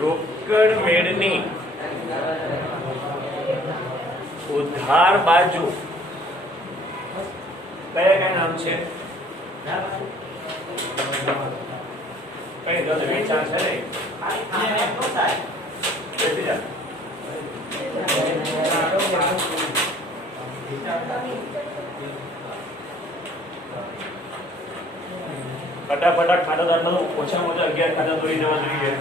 રોકડ મેળની ઉધાર બાજુ કયા નામ છે? કઈ દો વેચાણ છે ને ફટાફટ ખાતાદાર નો ઓછામાં ઓછા 11 ખાતા દોરી જવા જોઈએ.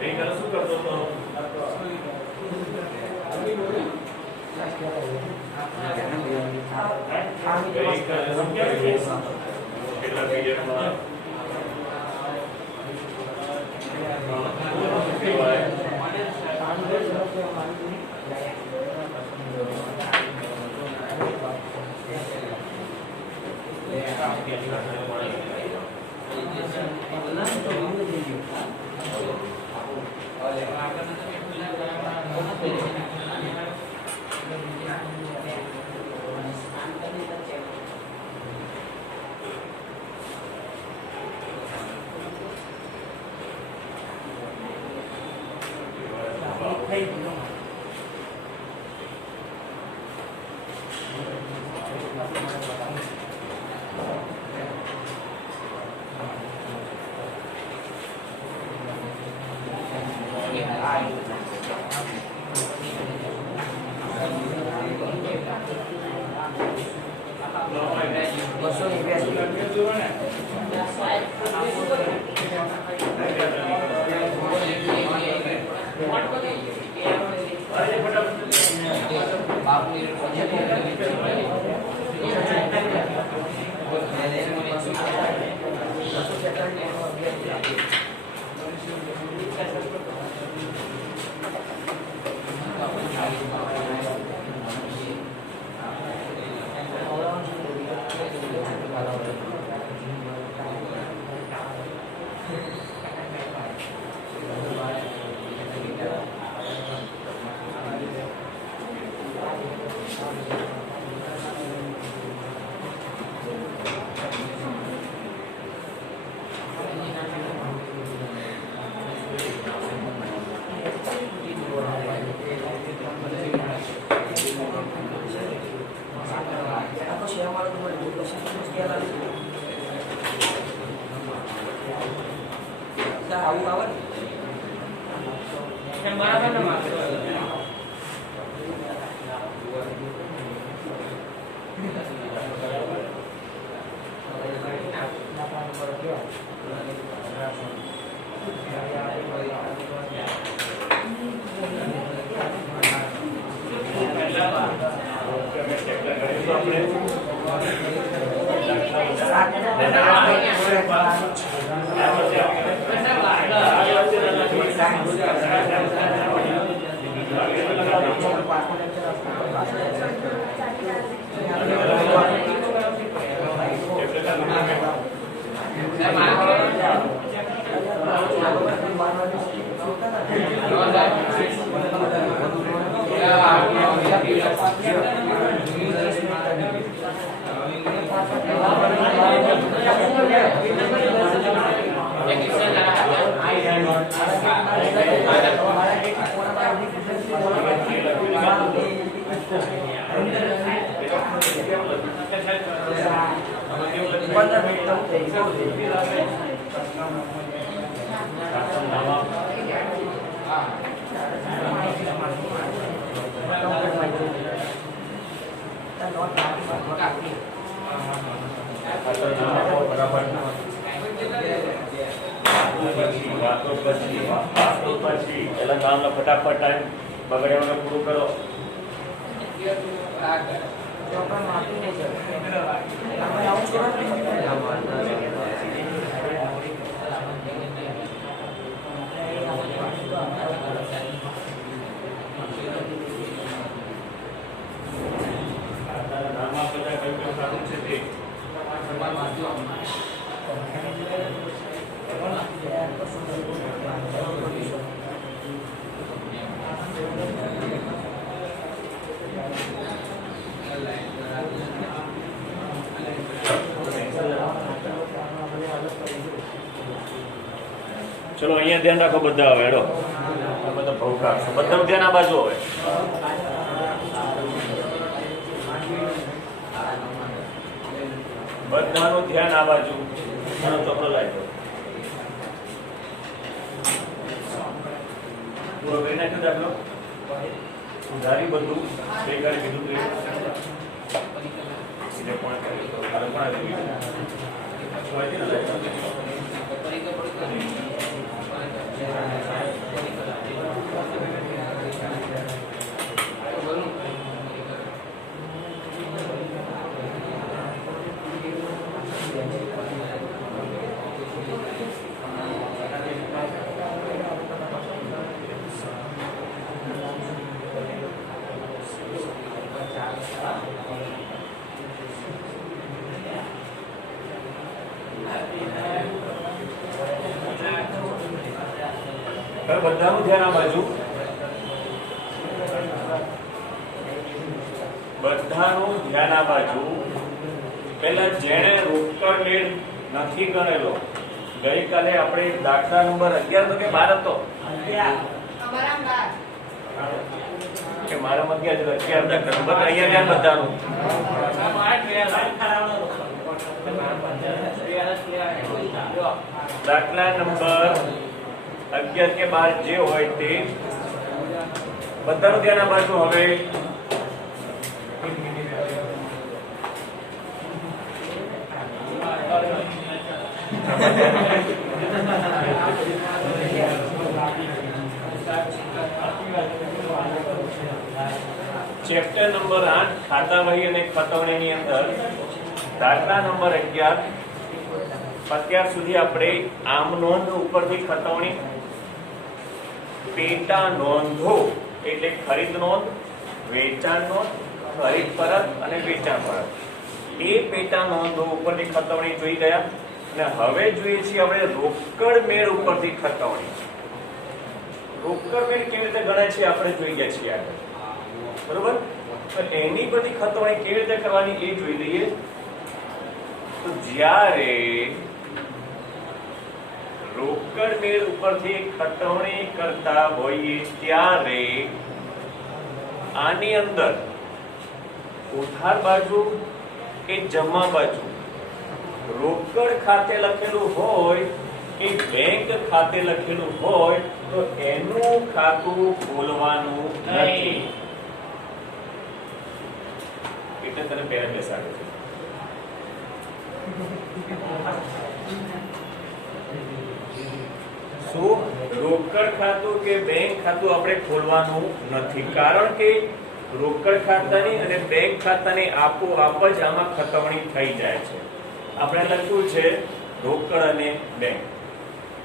ગઈકાલે શું કરતો હતો? ગઈકાલે શું કર્યું? કેટલા પીરિયડમાં ફટાફટ ટાઈમ બગડ્યાનો પૂરું કરો. ચલો અહીંયા ધ્યાન રાખો બધા. હવે હેડો બધા ભવકાર બધાનું ધ્યાન આ બાજુ. હવે બધાનું ધ્યાન આ બાજુ. ચોપડો લાગ્યો પૂરો કરી નાખ્યો દાખલો. સુધારી બધું ગઈકાલે કીધું સીધે કોણ કરી હવે બધાનું ધ્યાન આ બાજુ, બધાનું ધ્યાન આ બાજુ. પહેલા જેણે રોકડ મેળ નથી ગણેલો, ગઈકાલે આપણે દાખલા નંબર 11 તો કે 12 હતો કે મારા 11 દાખલા નંબર અહીંયા ધ્યાન બધાનું. દાખલા નંબર 11 કે 12 જે હોય તે બધાનું ધ્યાન આ બાજુ. હવે ચેપ્ટર નંબર 8 ખાતાવહી અને ખતવણીની અંદર દાખલા નંબર 11 અત્યાર સુધી આપણે આમ નોંધ ઉપરથી ખતવણી, પેટા નોંધો એટલે ખરીદ નોંધ, વેચાણ નોંધ, ખરીદ પરત અને વેચાણ પરત, એ પેટા નોંધો ઉપરથી ખતવણી જોઈ ગયા. અને હવે જોઈએ છીએ આપણે રોકડ મેળ ઉપરથી ખતવણી. રોકડ મેળ કેવી રીતે ગણાય છે આપણે જોઈ ગયા છીએ આગળ, બરોબર? તો એની બધી ખતવણી કેવી રીતે કરવાની એ જોઈ લઈએ. તો જ્યારે રોકડ મેળ ઉપરથી ખતવણી કરતા હોઈએ ત્યારે આની અંદર ઉધાર બાજુ કે જમા બાજુ રોકડ ખાતે લખેલું હોય કે બેંક ખાતે લખેલું હોય તો એનું ખાતું ખોલવાનું નથી. એટલે તને પહેલા બેસાડે છે. શું રોકડ ખાતું કે બેંક ખાતું આપણે ખોલવાનું નથી, કારણ કે રોકડ ખાતાની અને બેંક ખાતાની આપોઆપ જ આમાં ખતવણી થઈ જાય છે. આપણે લખ્યું છે રોકડ અને બેંક,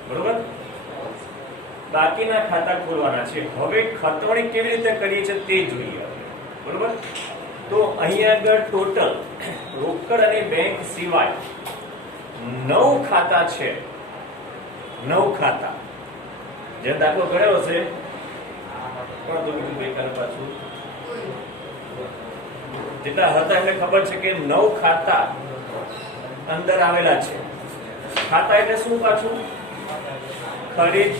બરોબર? બાકીના ખાતા ખોલવાના છે. હવે ખતવણી કેવી રીતે કરીએ છીએ તે જોઈએ, બરોબર? તો અહીંયા આગળ ટોટલ રોકડ અને બેંક સિવાય 9 ખાતા છે. 9 ખાતા જે દાખલો ગણ્યો છે પણ તો બીજું બેકાર પાછું જેટલા હતા એટલે ખબર છે કે 9 ખાતા અંદર આવેલા છે. ખાતા એટલે શું પાછું? ખરીદ,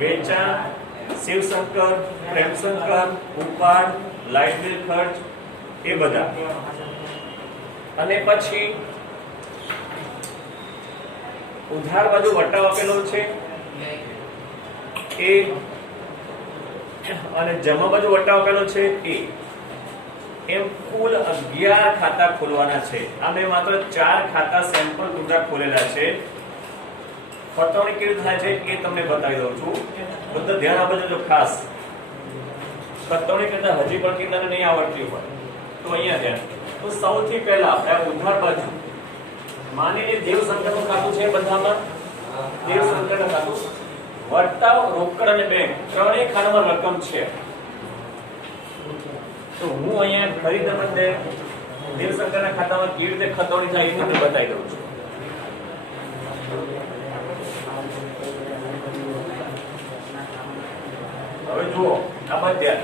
વેચાણ, શિવશંકર, પ્રેમશંકર, ઉપાડ, લાઇટ બિલ ખર્ચ એ બધા. અને પછી ઉધાર બાજુ વટાવ આપેલો છે એ, અને જમા બાજુ વટાવ આપેલો છે એ. એમ કુલ 11 ખાતા ખોલવાના છે. આ મેં માત્ર 4 ખાતા સેમ્પલ પૂરતા ખોલેલા છે. ખતવણી કેવી રીતે થાય છે એ તમને બતાવી દઉં છું. બધા ધ્યાન આપજો ખાસ. ખતવણી કરતા હજી પણ કેટલાને નહીં આવડતી હોય તો અહીંયા ધ્યાન. તો સૌથી પહેલા આપણે ઉધાર બાજુ માની લે દેવશંકરનું ખાતું છે. બધામાં દેવશંકરનું ખાતું વટાવ, રોકડ અને બેંક ત્રણેય ખાતામાં રકમ છે. તો હું અહીંયા ખરીદ અને દેવશંકરના ખાતામાં કેવી રીતે ખતવણી થાય એ તમને બતાવી દઉં છું. હવે જુઓ આ બધા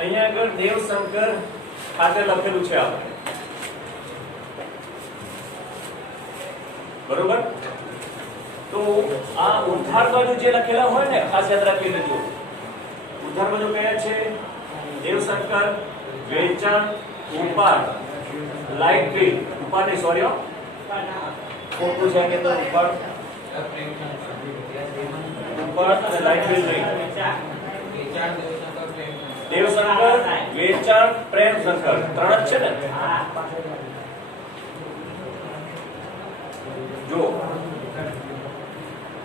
અહીંયા આગળ દેવશંકર ખાતે લખેલું છે આપણે, બરોબર? તો આ ઉધાર બાજુ જે લખેલા હોય ને ખાસ યાદ રાખી લેજો. ઉધાર બાજુ કયા છે? દેવશંકર, વેચાણ, ઉપાડ, લાઇટ બિલ. ઉપાડ નહીં, સોરી ખોટું છે કે તો ઉપાડ અને લાઇટ બિલ નહીં. દેવશંકર, વેચાણ, પ્રેમશંકર ત્રણ જ છે ને? જો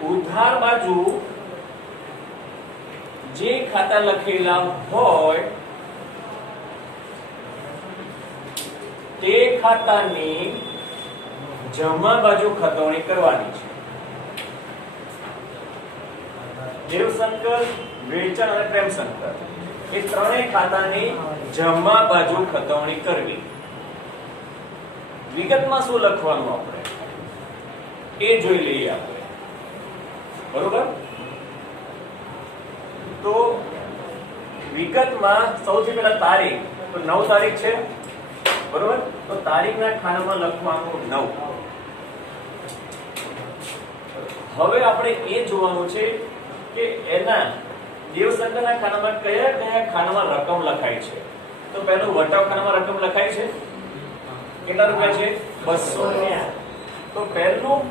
ઉધાર બાજુ જે ખાતા લખેલા હોય તે ખાતાની જમા બાજુ ખતવણી કરવાની છે. દેવશંકર, વેચાણ અને પ્રેમશંકર એ ત્રણેય ખાતાની જમા બાજુ ખતવણી કરવી. વિગતમાં શું લખવાનું આપણે એ જોઈ લઈએ. આપણે વિગતમાં સૌથી પહેલા તારીખ, તો 9 તારીખ છે, બરોબર? તો તારીખના ખાનામાં લખવાનું 9. હવે આપણે એ જોવાનું છે કે એના દેવશંકરના ખાનામાં કયા કયા ખાનામાં રકમ લખાય છે. તો પહેલું વટાવ ખાનામાં રકમ લખાય છે. કેટલા રૂપિયા છે? 200. તો પહેલું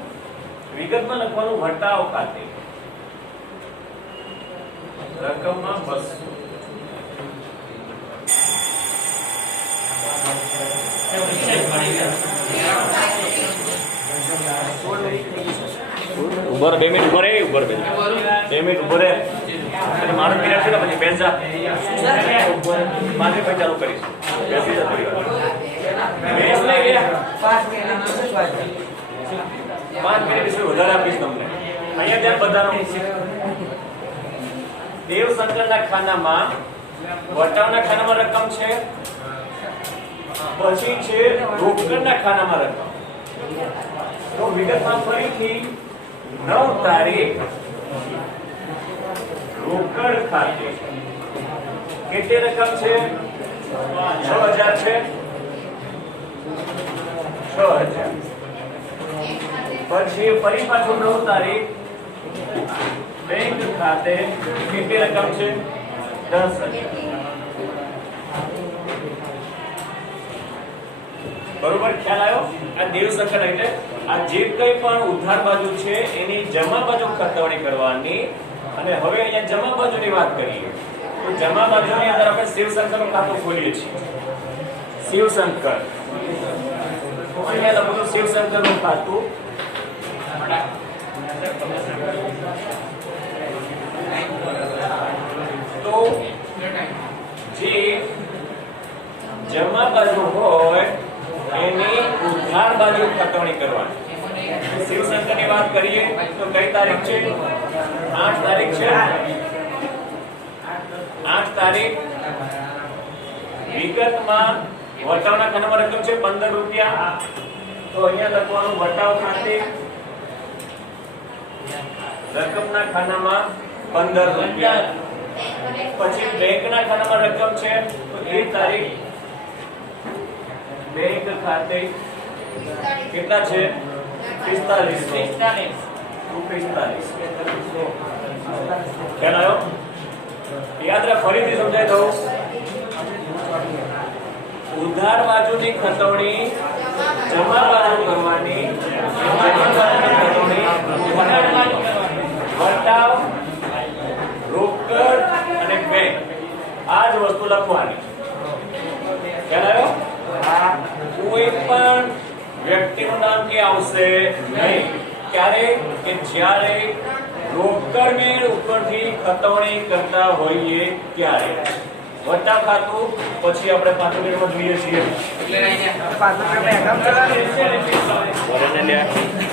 વિગતમાં લખવાનું વટાવ ખાતે રકમમાં 200. ઉભર 2 મિનિટ ઉભર 2 મિનિટ ઉભર અને મારો પીરિયડ છે ને પછી બેસ જા. 5 મિનિટ પછી ચાલુ કરીશ. બેસી જા થોડી વાર. બેસ લે ગયા 5 મિનિટ વિશે વધારે આપીશ તમને. અહીંયા ધ્યાન બધાનું. દેવશંકરના ખાનામાં વટાવના ખાનામાં રકમ છે, પછી છે રોકડના ખાનામાં રકમ. તો વિગતમાં ફરીથી 9 તારીખ રોકડ ખાતે કેટલી રકમ છે? 6000 છે. 6000. પછી ફરી પાછું 9 તારીખ બેંક ખાતે કેટલી રકમ છે? 10,000. બરોબર? ખ્યાલ આવ્યો? આ દેવશંકર એટલે આ જે કંઈ પણ ઉધાર બાજુ છે એની જમા બાજુ ખતવણી કરવાની. અને હવે અહીંયા જમા બાજુની વાત કરીએ તો જમા બાજુની અંદર આપણે શિવશંકરનું ખાતું ખોલીએ છીએ. શિવશંકર અહીંયા લખું શિવશંકરનું ખાતું. તો જે જમા બાજુ હોય એની ઉધાર બાજુ ખતવણી કરવાની. શિવશંકરની વાત કરીએ તો કઈ તારીખ છે? 8 તારીખ છે. 8 તારીખ વિગતમાં વટાવના ખાનામાં રકમ છે 15 રૂપિયા. તો અહીંયા લખવાનું વટાવ ખાતે રકમના ખાનામાં 15 રૂપિયા. પછી બેંકના ખાનામાં રકમ છે તો એ તારીખ બેંક ખાતે કેટલા છે? 45. ખ્યાલ આવ્યો? યાદ રાખ, ફરીથી સમજાય દઉં. ઉધાર બાજુની ખતવણી જમા બાજુ કરવાની. વટાવ, રોકડ અને બેંક, આ જ વસ્તુ લખવાની. ખ્યાલ આવ્યો? કોઈ પણ વ્યક્તિનું નામ કે આવશે નહીં. ક્યારે? કે જ્યારે રોકડ મેળ ઉપરથી ખતવણી કરતા હોઈએ ત્યારે. વટાવ ખાતું પછી આપણે 5 મિનિટમાં જોઈએ છીએ. એટલે અહીંયા 5 મિનિટમાં એકાઉન્ટ ચલાવવાનું છે.